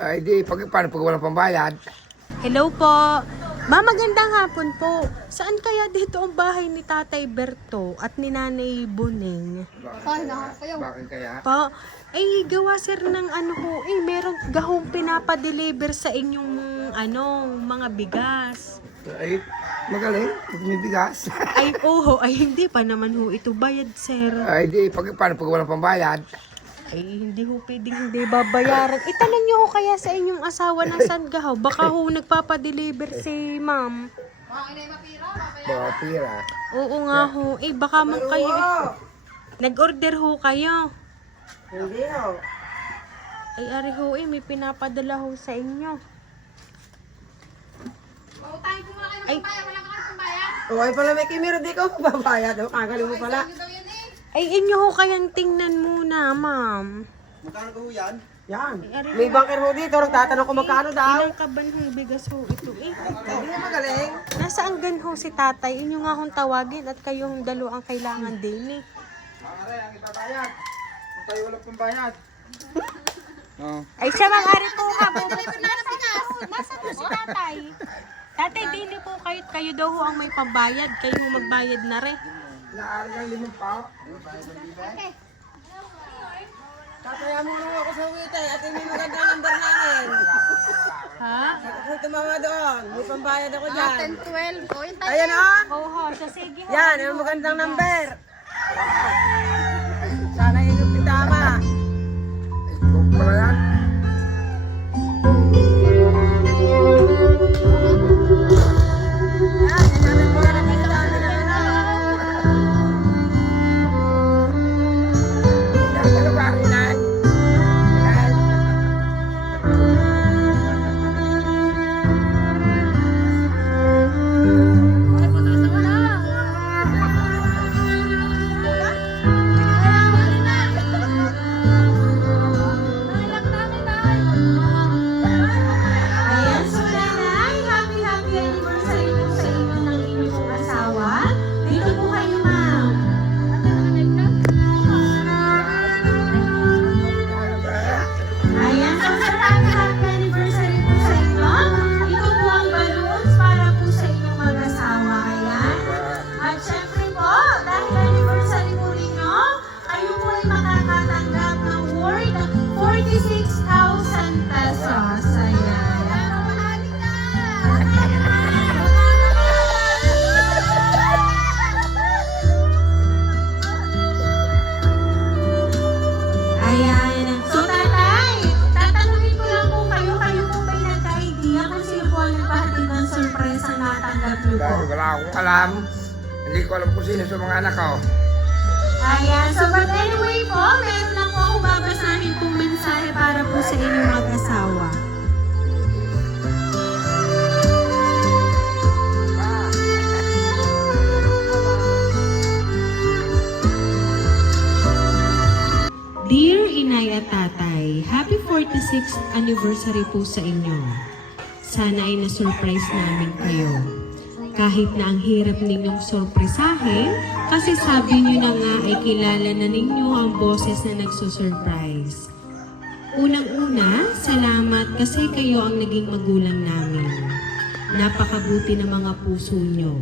Ay di, paano pag walang pambayad? Hello po. Ma'am, magandang hapon po. Saan kaya dito ang bahay ni Tatay Berto at ni Nanay Buneng? Bakit kaya? Po, ay gawa sir ng ano ho, meron gahong pinapadeliver sa inyong mga bigas. Ay, magaling. May bigas. Ay oho, ay hindi pa naman ho ito bayad sir. Ay di, paano pag walang pambayad? Ay hindi ho pwedeng hindi babayaran. Itanong niyo ho kaya sa inyong asawa na saan gaho. Baka ho nagpapadeliver si ma'am. Mga pira. Oo nga ho. Baka man kayo. Nag-order ho kayo. Hindi ho. Ay, ari ho may pinapadala ho sa inyo. O ay pala may kimero, di ko babayad. O, kagaling mo pala. Ay, inyo ho kayang tingnan muna, ma'am. Magkano ko yan? Yan. May banker ho dito. Nagtatanong ko magkano daw. Ilang kaban hong bigas ho ito Hindi mo magaling. Nasaan gan ho si tatay? Inyo nga hong tawagin at kayong dalo ang kailangan din Mare, ang ibabayad. Kung tayo walang pambayad. Ay, siya mga ari po ha. Nasaan ho si tatay? Tatay, dili po kayo daw ho ang may pambayad. Kayo mo magbayad na rin. Naari ng 5 pa. Tataya mo nung ako sa witay. At may magandang number namin. Ha? Ako tumama doon. May pambayad ako dyan. 10-12. O, yun tayo. Ayan o. Oho, so sige ho. Yan, yung magandang number. Sana yung pitama. Kung pala yan. Yan, sinabi mo na dito namin na Ano ba? Inay? Inay? Ayan, so nanay, happy anniversary po sa inyo ng inyong asawa. Dito po kayo, ma'am. Ayan, so sir, happy anniversary po sa inyo. Ito po ang balloons para po sa inyong mag-asawa. Ayan. At syempre po, dahil anniversary po ninyo, kayo po ay makakatanggap ng worth 46,000 pesos. Ayan. Ayan. So, tatay, tatanungin ko lang po kayo po ba'y nagka-idea kung sino po ang nagpahatid ng surprise ang natanggap niyo po? Dahil wala akong alam. Hindi ko alam kung sino sa mga anak ko. Ayan. So, but anyway po, meron lang po ako babasahin pong mensahe para po sa inyong mag-asawa. Dear Inay at Tatay, happy 46th anniversary po sa inyo. Sana ay na-surprise namin kayo. Kahit na ang hirap ninyong sorpresahin, kasi sabi nyo na nga ay kilala na ninyo ang boses na nagsusurprise. Unang-una, salamat kasi kayo ang naging magulang namin. Napakabuti ng mga puso nyo.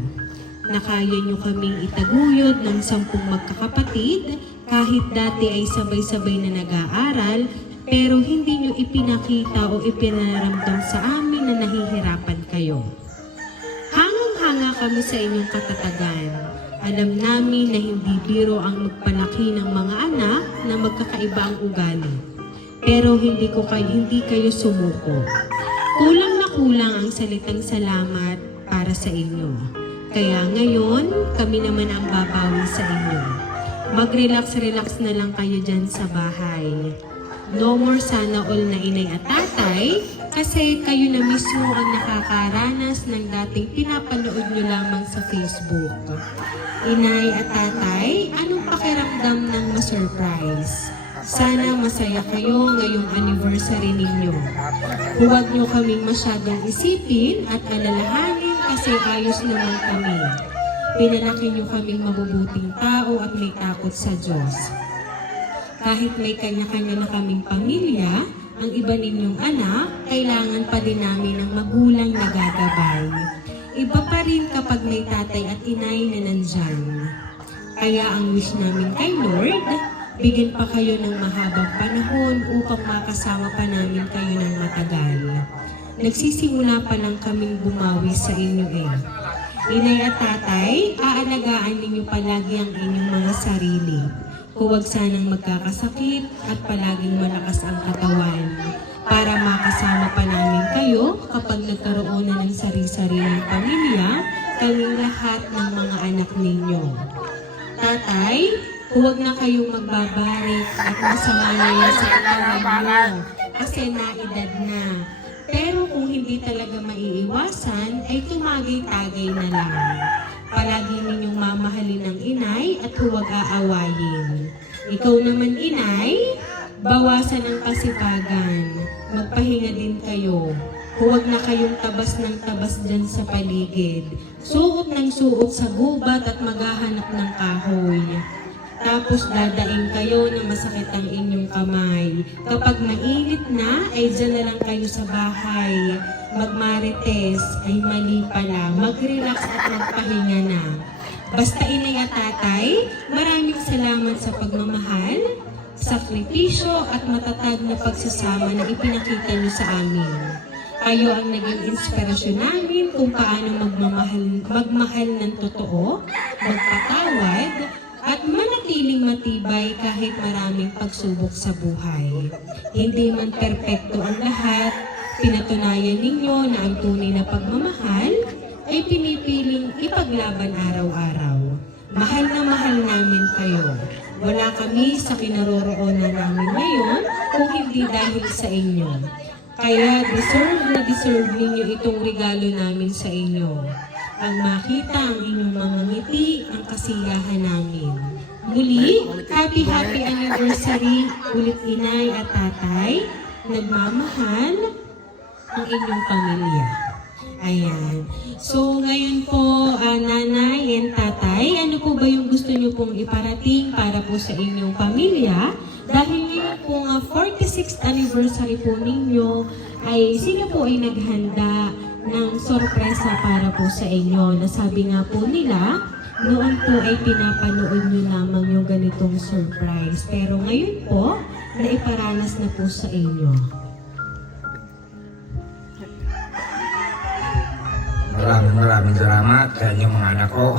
Nakaya nyo kaming itaguyod ng 10 magkakapatid, kahit dati ay sabay-sabay na nag-aaral, pero hindi nyo ipinakita o ipinaramdam sa amin na nahihirapan kayo. Hangang-hanga kami sa inyong katatagan. Alam namin na hindi biro ang magpalaki ng mga anak na magkakaiba ang ugali. Pero hindi kayo sumuko. Kulang na kulang ang salitang salamat para sa inyo. Kaya ngayon, kami naman ang babawi sa inyo. Mag-relax-relax na lang kayo dyan sa bahay. No more sana all na inay at tatay kasi kayo na mismo ang nakakaranas ng dating pinapanood nyo lamang sa Facebook. Inay at tatay, anong pakiramdam ng ma-surprise? Sana masaya kayo ngayong anniversary ninyo. Huwag nyo kaming masyadong isipin at alalahanin kasi ayos naman kami. Pinalaki nyo kaming mabubuting tao at may takot sa Diyos. Kahit may kanya-kanya na kaming pamilya, ang iba ninyong anak, kailangan pa din namin ng magulang na gagabay. Iba pa rin kapag may tatay at inay na nandyan. Kaya ang wish namin kay Lord, bigyan pa kayo ng mahabang panahon upang makasama pa namin kayo ng matagal. Nagsisimula pa lang kaming bumawi sa inyo eh. Inay at tatay, aalagaan ninyo palagi ang inyong mga sarili. Huwag sanang magkakasakit at palaging malakas ang katawan para makasama pa namin kayo kapag nagkaroon na ng sari-sariling pamilya, kaming lahat ng mga anak ninyo. Tatay, huwag na kayong magbabarik at masama na yan sa katawan niyo kasi naedad na. Pero kung hindi talaga maiiwasan, ay tumagay-tagay na lang. Palagi ninyong mamahalin ng inay at huwag aawayin. Ikaw naman inay, bawasan ang kasipagan. Magpahinga din kayo. Huwag na kayong tabas ng tabas dyan sa paligid. Suot ng suot sa gubat at maghahanap ng kahoy. Tapos dadaing kayo na masakit ang inyong kamay. Kapag mainit na, ay dyan na lang kayo sa bahay. Magmarites ay mali pala. Mag-relax at magpahinga na. Basta inay at tatay, maraming salamat sa pagmamahal, sakripisyo at matatag na pagsasama na ipinakita niyo sa amin. Kayo ang naging inspirasyon namin kung paano magmahal ng totoo, magpatawad, at manatiling matibay kahit maraming pagsubok sa buhay. Hindi man perpekto ang lahat, pinatunayan ninyo na ang tunay na pagmamahal ay pinipiling ipaglaban araw-araw. Mahal na mahal namin kayo. Wala kami sa kinaroroonan namin ngayon kung hindi dahil sa inyo. Kaya deserve ninyo itong regalo namin sa inyo. Ang makita ang inyong mga ngiti, ang kasiyahan namin. Muli, happy anniversary ulit inay at tatay. Nagmamahal ang inyong pamilya. Ayan. So, ngayon po, nanay and tatay, ano po ba yung gusto nyo pong iparating para po sa inyong pamilya? Dahil ngayon po nga 46th anniversary po ninyo, ay sino po ay naghanda ng sorpresa para po sa inyo? Nasabi nga po nila, noon po ay pinapanood nyo lamang yung ganitong surprise. Pero ngayon po, naiparanas na po sa inyo. Maraming salamat sa inyong mga anak ko.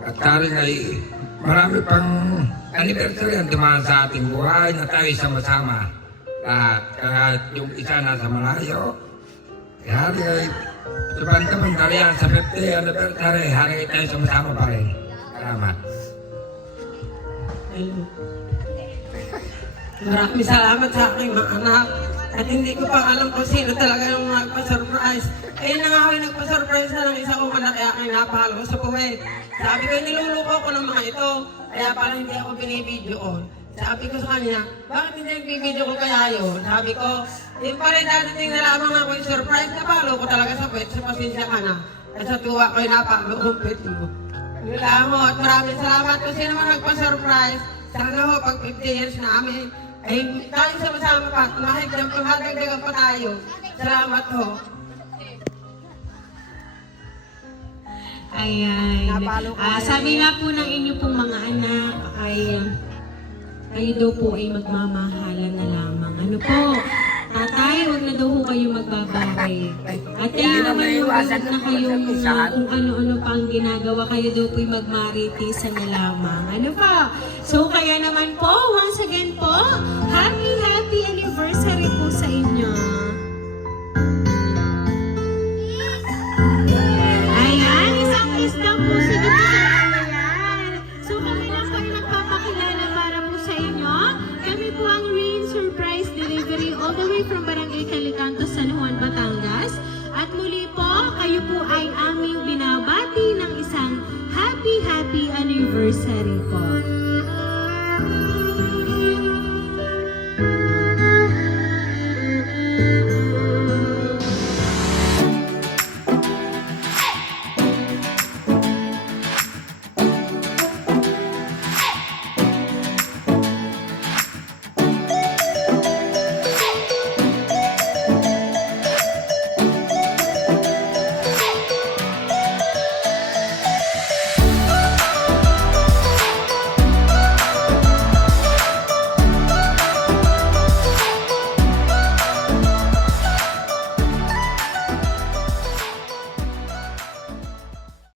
At taring ay marami pang anniversary ang dumaan sa ating buhay na tayo sama-sama. At kahit yung isa nasa malayo, hari ay sabantaman talian sa 50 anniversary, hari tayo sama-sama pa rin. Salamat. Maraming salamat sa aking mga anak. At hindi ko pa alam kung sino talaga yung nagpa-surprise. Ayun na nga ako yung nagpa-surprise na ng isa kong malaki aking napahalo sa buhay. Sabi ko, niluluko ko ng mga ito. Kaya pala hindi ako binibideo ko. Sabi ko sa kanya, bakit hindi nagbibideo ko kaya yun? Sabi ko, yung pala dadating na lamang ako yung surprise. Napahalo ko talaga sa pwede. Sa pasensya ka na. At sa tuwa ko yung napahalo kong pwede mo. Wala mo at maraming salamat kung sino man nagpa-surprise. Sana ho, pag 50 years namin, ay tayo sama-sama pa, mahagdagan pa tayo. Salamat ho. Ayan. Sabi nga po ng inyo pong mga anak ay kayo daw po ay magmamahalan na lamang. Ano po? Tatay, huwag na daw po kayo magbabawi. At kayo naman yung huwag na kayong kung ano-ano pang ginagawa, kayo daw po ay magmaritisan na lamang. Ano pa? So kaya naman po, once again po, happy anniversary po sa inyo. Ayan, isang isang po sa inyo. Ayan. So kami lang po ay nagpapakilala para po sa inyo. Kami po ang Rain Surprise Delivery all the way from Barangay Calicanto, San Juan, Batangas. At muli po, kayo po ay aming binabati ng isang happy anniversary po.